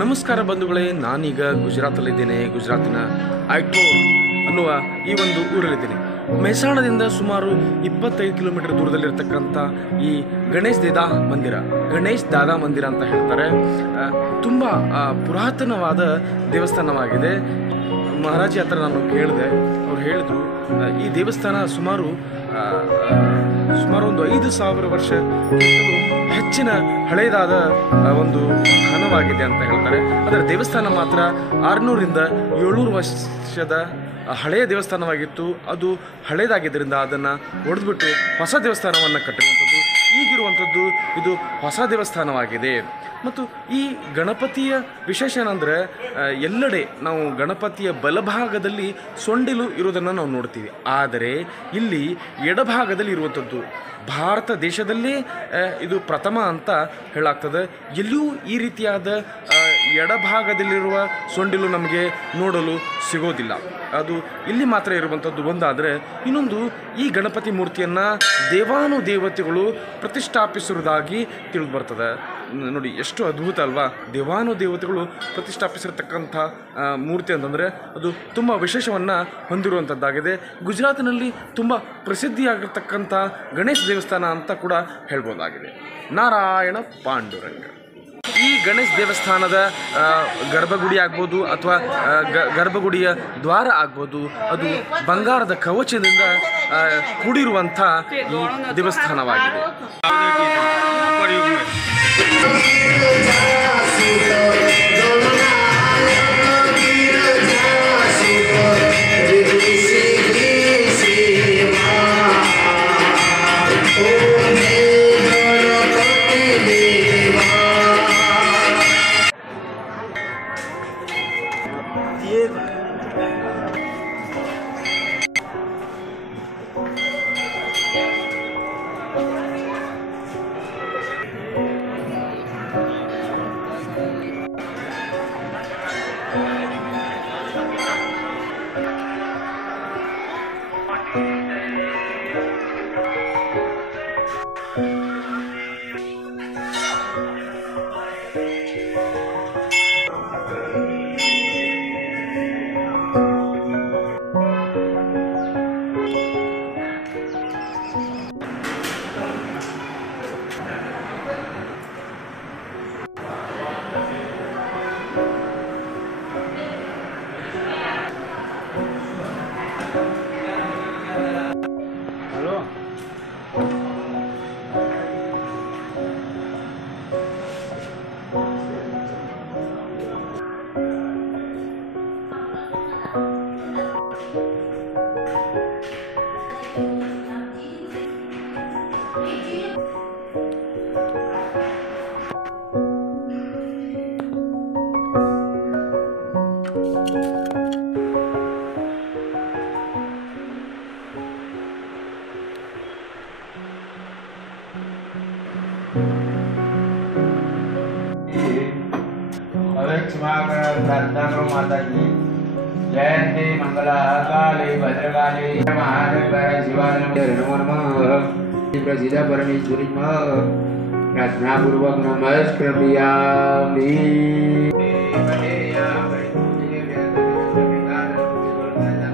ನಮಸ್ಕಾರ ಬಂಧುಗಳೇ, ನಾನೀಗ ಗುಜರಾತಲ್ಲಿದ್ದೇನೆ. ಗುಜರಾತಿನ ಐಟೋರ್ ಅನ್ನುವ ಈ ಒಂದು ಊರಲ್ಲಿದ್ದೇನೆ. ಮೆಹಸಾಣದಿಂದ ಸುಮಾರು 25 ಕಿಲೋಮೀಟರ್ ದೂರದಲ್ಲಿರ್ತಕ್ಕಂಥ ಈ ಗಣೇಶ್ ದಾದಾ ಮಂದಿರ ಅಂತ ಹೇಳ್ತಾರೆ. ತುಂಬ ಪುರಾತನವಾದ ದೇವಸ್ಥಾನವಾಗಿದೆ. ಮಹಾರಾಜಿ ಹತ್ರ ನಾನು ಕೇಳಿದೆ, ಅವ್ರು ಹೇಳಿದ್ರು ಈ ದೇವಸ್ಥಾನ ಸುಮಾರು ಒಂದು 5,000 ವರ್ಷಕ್ಕಿಂತಲೂ ಹೆಚ್ಚಿನ ಹಳೆಯದಾದ ಒಂದು ಸ್ಥಾನವಾಗಿದೆ ಅಂತ ಹೇಳ್ತಾರೆ. ಅದರ ದೇವಸ್ಥಾನ ಮಾತ್ರ 600ರಿಂದ 700 ವರ್ಷದ ಹಳೆಯ ದೇವಸ್ಥಾನವಾಗಿತ್ತು. ಅದು ಹಳೆಯದಾಗಿದ್ದರಿಂದ ಅದನ್ನು ಒಡೆದ್ಬಿಟ್ಟು ಹೊಸ ದೇವಸ್ಥಾನವನ್ನು ಕಟ್ಟಿರುವಂಥದ್ದು. ಈಗಿರುವಂಥದ್ದು ಇದು ಹೊಸ ದೇವಸ್ಥಾನವಾಗಿದೆ. ಮತ್ತು ಈ ಗಣಪತಿಯ ವಿಶೇಷ ಏನಂದರೆ, ಎಲ್ಲೆಡೆ ನಾವು ಗಣಪತಿಯ ಬಲಭಾಗದಲ್ಲಿ ಸೊಂಡಿಲು ಇರುವುದನ್ನು ನಾವು ನೋಡ್ತೀವಿ. ಆದರೆ ಇಲ್ಲಿ ಎಡಭಾಗದಲ್ಲಿ ಇರುವಂಥದ್ದು ಭಾರತ ದೇಶದಲ್ಲೇ ಇದು ಪ್ರಥಮ ಅಂತ ಹೇಳಾಗ್ತದೆ. ಎಲ್ಲಿಯೂ ಈ ರೀತಿಯಾದ ಎಡಭಾಗದಲ್ಲಿರುವ ಸೊಂಡಿಲು ನಮಗೆ ನೋಡಲು ಸಿಗೋದಿಲ್ಲ. ಅದು ಇಲ್ಲಿ ಮಾತ್ರ ಇರುವಂಥದ್ದು ಒಂದಾದರೆ, ಇನ್ನೊಂದು ಈ ಗಣಪತಿ ಮೂರ್ತಿಯನ್ನು ದೇವಾನುದೇವತೆಗಳು ಪ್ರತಿಷ್ಠಾಪಿಸಿರುವುದಾಗಿ ತಿಳಿದು ಬರ್ತದೆ. ನೋಡಿ ಎಷ್ಟು ಅದ್ಭುತ ಅಲ್ವಾ! ದೇವಾನುದೇವತೆಗಳು ಪ್ರತಿಷ್ಠಾಪಿಸಿರ್ತಕ್ಕಂಥ ಮೂರ್ತಿ ಅಂತಂದರೆ ಅದು ತುಂಬ ವಿಶೇಷವನ್ನು ಹೊಂದಿರುವಂಥದ್ದಾಗಿದೆ. ಗುಜರಾತಿನಲ್ಲಿ ತುಂಬ ಪ್ರಸಿದ್ಧಿಯಾಗಿರ್ತಕ್ಕಂಥ ಗಣೇಶ ದೇವಸ್ಥಾನ ಅಂತ ಕೂಡ ಹೇಳ್ಬೋದಾಗಿದೆ. ನಾರಾಯಣ ಪಾಂಡುರಂಗ. ಈ ಗಣೇಶ ದೇವಸ್ಥಾನದ ಗರ್ಭಗುಡಿ ಆಗ್ಬೋದು ಅಥವಾ ಗರ್ಭಗುಡಿಯ ದ್ವಾರ ಆಗ್ಬೋದು, ಅದು ಬಂಗಾರದ ಕವಚದಿಂದ ಕೂಡಿರುವಂಥ ಈ ದೇವಸ್ಥಾನವಾಗಿದೆ. प्रार्थना करो माता की। जयंती मंगला काली भद्रकाली महादेव शिवाय नमो नमः। प्रसिद्ध परमेश्वरी प्रार्थना पूर्वक नमस्कृत्यामि।